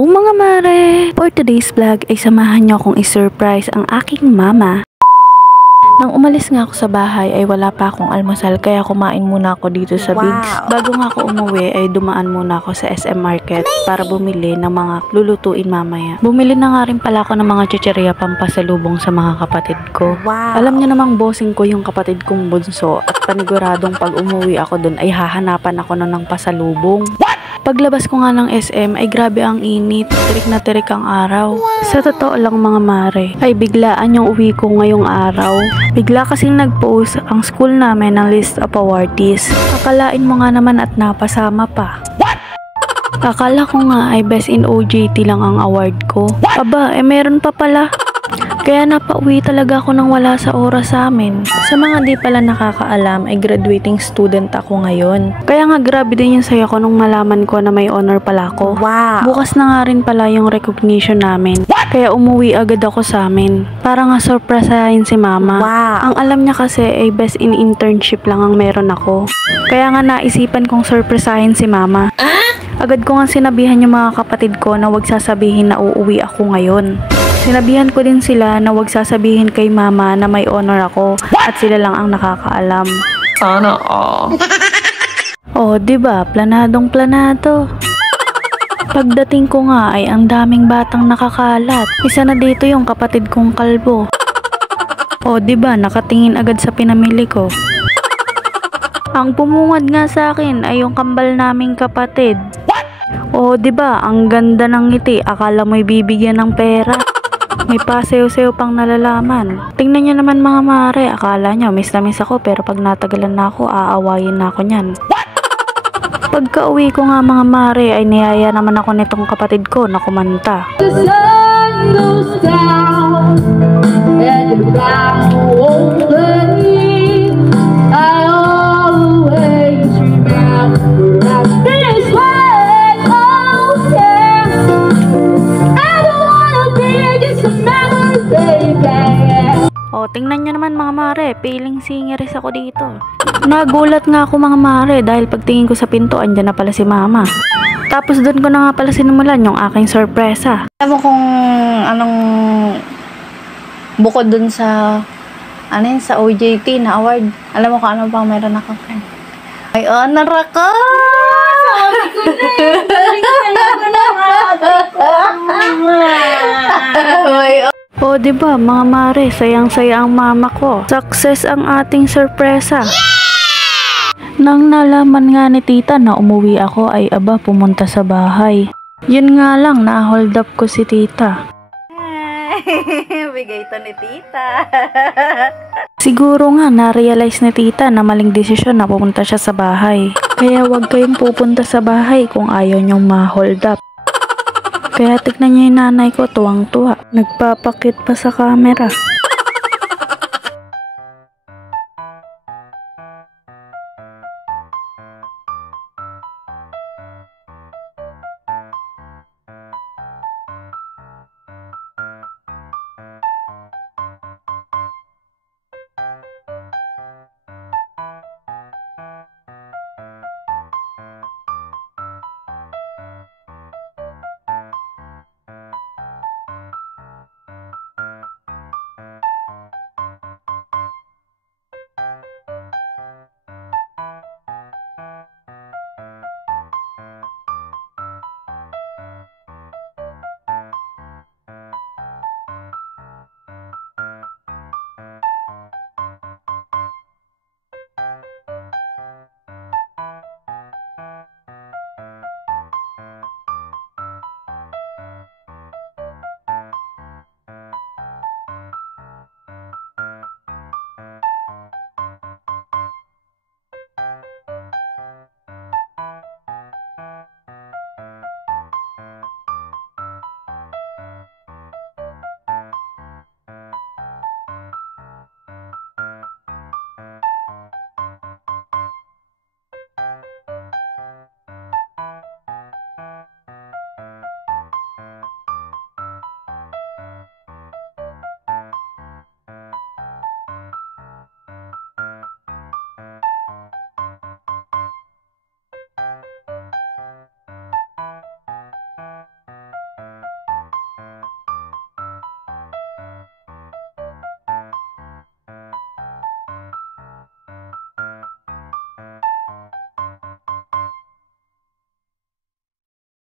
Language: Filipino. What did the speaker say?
Hello mga mare! For today's vlog ay samahan niyo akong i-surprise ang aking mama. Nang umalis nga ako sa bahay ay wala pa akong almusal kaya kumain muna ako dito sa Bigs. Bago nga ako umuwi ay dumaan muna ako sa SM Market para bumili ng mga lulutuin mamaya. Bumili na nga rin pala ako ng mga chichirya pampasalubong sa mga kapatid ko. Alam niyo namang bossing ko yung kapatid kong bunso at paniguradong pag umuwi ako dun ay hahanapan ako ng pasalubong. Paglabas ko nga ng SM ay grabe ang init, tirik na tirik ang araw. Sa totoo lang mga mare, ay biglaan yung uwi ko ngayong araw. Bigla kasing nag-post ang school namin ng list of awardees. Akalain mo nga naman at napasama pa. Akala ko nga ay best in OJT lang ang award ko. Aba, meron pa pala. Kaya napauwi talaga ako nang wala sa oras sa amin. Sa mga di pala nakakaalam ay graduating student ako ngayon. Kaya nga grabe din yung saya ko nung malaman ko na may honor pala ako. Bukas na nga rin pala yung recognition namin. Kaya umuwi agad ako sa amin. Para nga surpresahin si mama. Ang alam niya kasi ay best in internship lang ang meron ako. Kaya nga naisipan kong surpresahin si mama. Agad ko nga sinabihan yung mga kapatid ko na wag sasabihin na uuwi ako ngayon. Sinabihan ko din sila na wag sasabihin kay mama na may honor ako at sila lang ang nakakaalam. Sana all. Oh, 'di ba? Planadong planado. Pagdating ko nga ay ang daming batang nakakalat. Isa na dito yung kapatid kong kalbo. Oh, 'di ba? Nakatingin agad sa pinamili ko. Ang pumungad nga sa akin ay yung kambal naming kapatid. Oh, 'di ba? Ang ganda ng ngiti. Akala mo'y bibigyan ng pera. May pasew-sew pang nalalaman. Tingnan niyo naman mga mare, akala niyo miss na miss ako pero pag natagalan na ako, aawayin na ako niyan. Pagka uwi ko nga mga mare ay niyaya naman ako nitong kapatid ko na kumanta. The sun goes down and the ground won't leave. I always remember that this way, oh yeah. I don't wanna be just a memory, yeah. O, tingnan nyo naman mga mare, feeling singeris ako dito. Nagulat nga ako mga mare dahil pagtingin ko sa pinto, andyan na pala si mama. Tapos doon ko na nga pala sinimulan yung aking sorpresa. Alam mo kung anong bukod dun sa sa OJT na award. Alam mo kung ano pang meron ako. May honor ako! Sabi ko na yun, galing talaga na O, diba mga mare, sayang-saya ang mama ko. Success ang ating sorpresa. Nang nalaman nga ni tita na umuwi ako ay aba pumunta sa bahay. Yun nga lang, na-hold up ko si tita. Bigay to ni tita. Siguro nga na-realize ni tita na maling desisyon na pupunta siya sa bahay. Kaya wag kayong pupunta sa bahay kung ayaw nyong ma-hold up. Kaya tignan niyo yung nanay ko, tuwang-tuwa. Nagpapakit pa sa camera.